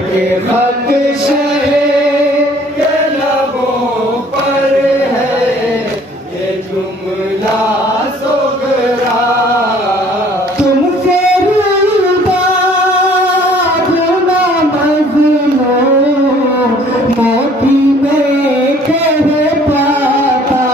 के खत के लबों पर है ये जुमला सोगरा तुमसे रूबा गुना मजनू मोती में कह पाता